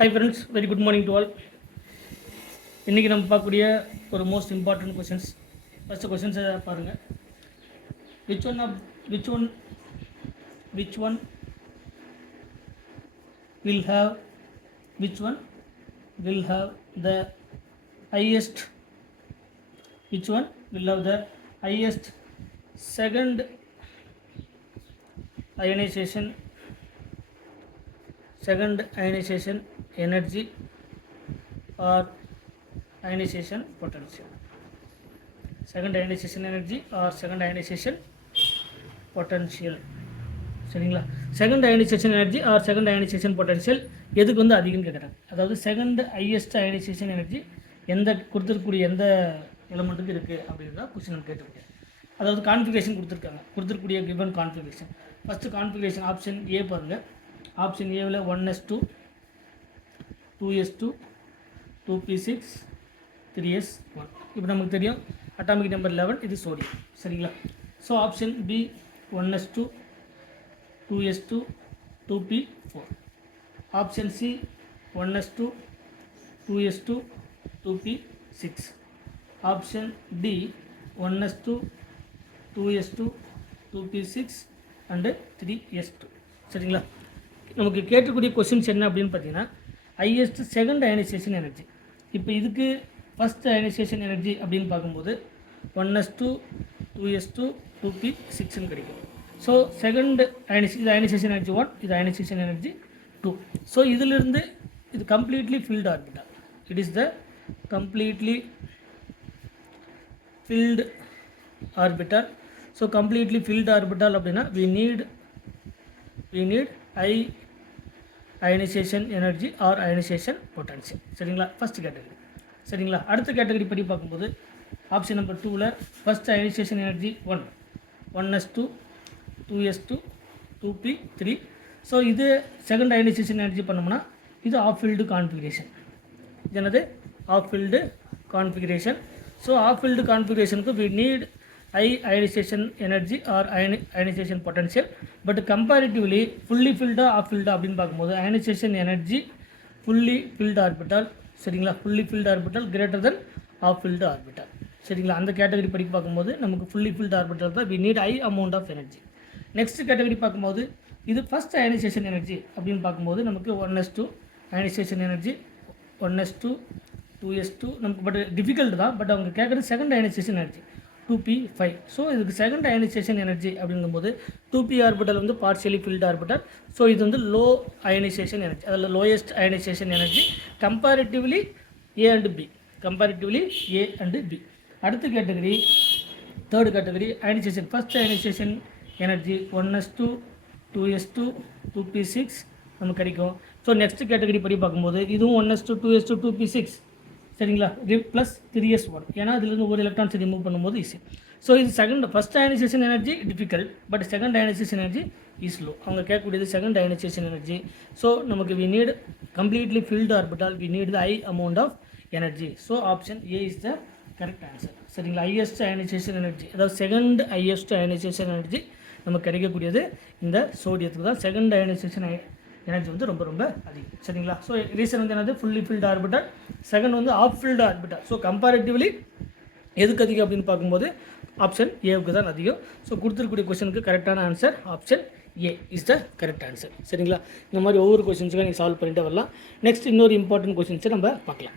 Hi friends, very good morning to all. இன்றைக்கி நம்ம பார்க்கக்கூடிய ஒரு மோஸ்ட் இம்பார்ட்டன்ட் கொஷின்ஸ். ஃபஸ்ட்டு கொஷின்ஸை பாருங்கள். which one will have the highest second ionization energy or ionization potential. Second ionization energy or second ionization potential. சரிங்களா? Second ionization energy or second ionization potential எதுக்கு வந்து அதிகம்னு கேட்குறாங்க. அதாவது செகண்ட் ஹையஸ்ட் அயனைசேஷன் எனர்ஜி எந்த கொடுத்துருக்கக்கூடிய எந்த எலமெண்ட்டுக்கு இருக்குது அப்படின்றத கொஸ்டின் நம்ம கேட்டுருக்கேன். அதாவது கான்ஃபிகரேஷன் கொடுத்துருக்கக்கூடிய given configuration. First configuration option A பாருங்கள். ஆப்ஷன் ஏவில் 1s2 2s2 2p6 3s1. இப்போ நமக்கு தெரியும் அட்டாமிக் நம்பர் 11 இது சோடியம். சரிங்களா? So option B 1s2 2s2 2p4. Option C 1s2 2s2 2p6. Option D 1s2 2s2 2p6 and 3s2. சரிங்களா? நமக்கு கேட்கக்கூடிய கொஸ்டின்ஸ் என்ன அப்படின்னு பார்த்தீங்கன்னா ஹையஸ்ட் செகண்ட் அயனைசேஷன் எனர்ஜி. இப்போ இதுக்கு ஃபஸ்ட் அயனைசேஷன் எனர்ஜி அப்படின்னு பார்க்கும்போது 1s2 2s2 2p6ன்னு கிடைக்கும். ஸோ செகண்ட் இது அயனைசேஷன் எனர்ஜி 1, இது அயனைசேஷன் எனர்ஜி 2. ஸோ இதிலிருந்து இது completely field orbital. It is the completely field orbital. So completely field orbital அப்படின்னா we need high ionization energy or ionization potential. சரிங்களா? First category. சரிங்களா? அடுத்த category படி பார்க்கும்போது ஆப்ஷன் நம்பர் 2ல் first ionization energy 1s2 2s2 2p3. So இது second ionization energy பண்ணோம்னா இது ஆஃப் ஃபீல்டு கான்ஃபிகரேஷன். இது என்னது? Half field configuration. So half field கான்ஃபிகரேஷனுக்கு we need high ionization energy or ionization potential. But comparatively fully ஃபில்டா half ஃபில்டா அப்படின்னு பார்க்கும்போது ionization energy fully filled orbital. சரிங்களா? Fully filled orbital greater than half filled orbital. சரிங்களா? அந்த category படி பார்க்கும்போது நமக்கு ஃபுல்லி ஃபில்டு ஆர்பிட்டால் தான் we need high amount of energy. Next category பார்க்கும்போது இது ஃபஸ்ட் அயனைசேஷன் எனர்ஜி அப்படின்னு பார்க்கும்போது நமக்கு 1s2 ionisation energy 1s2 2s2 நமக்கு பட் டிஃபிகல்ட் தான். பட் அவங்க கேட்குறது second ionization energy 2p5. So இதுக்கு செகண்ட் அயனைசேஷன் எனர்ஜி அப்படிங்கும்போது 2p ஆர்பிட்டல் வந்து பார்ஷியலி ஃபில்டு ஆர்பிட்டல். ஸோ இது வந்து லோ அயனைசேஷன் எனர்ஜி, அதில் lowest ionization energy comparatively A and B. அடுத்த category third category ionization first ionization energy 1s2 2s2 2p6 நமக்கு கிடைக்கும். So next category படி பார்க்கும்போது இதுவும் 1s2 2s2 2p6. சரிங்களா? Plus 3s1. ஏன்னா இதுலேருந்து ஒரு எலக்ட்ரான்ஸ் ரிமூவ் பண்ணும்போது ஈஸி. ஸோ இது first ionization energy difficult, but second ionization energy is low. அவங்க கேட்கக்கூடியது செகண்ட் அயனைசேஷன் எனர்ஜி. ஸோ நமக்கு we need completely filled orbital, we need the high amount of energy. So option A is the correct answer. சரிங்களா? Highest ionisation energy, அதாவது second highest ionisation energy நமக்கு கிடைக்கக்கூடியது இந்த சோடியத்துக்கு தான். Second ionization energy வந்து ரொம்ப ரொம்ப அதிகம். சரிங்களா? ஸோ ரீசன் வந்து என்னது? Fully filled orbital. செகண்ட் வந்து half filled orbital. So comparatively எதுக்கு அதிகம் அப்படின்னு பார்க்கும்போது ஆப்ஷன் ஏவுக்கு தான் அதிகம். ஸோ கொடுத்துருக்கூடிய கொஸ்டினுக்கு கரெக்டான answer option A is the correct answer. சரிங்களா? இந்த மாதிரி ஒவ்வொரு கொஸ்டின்ஸுக்கும் நீங்கள் சால்வ் பண்ணிட்டு வரலாம். நெக்ஸ்ட் இன்னொரு இம்பார்ட்டன்ட் கொஸ்டின்ஸை நம்ம பார்க்கலாம்.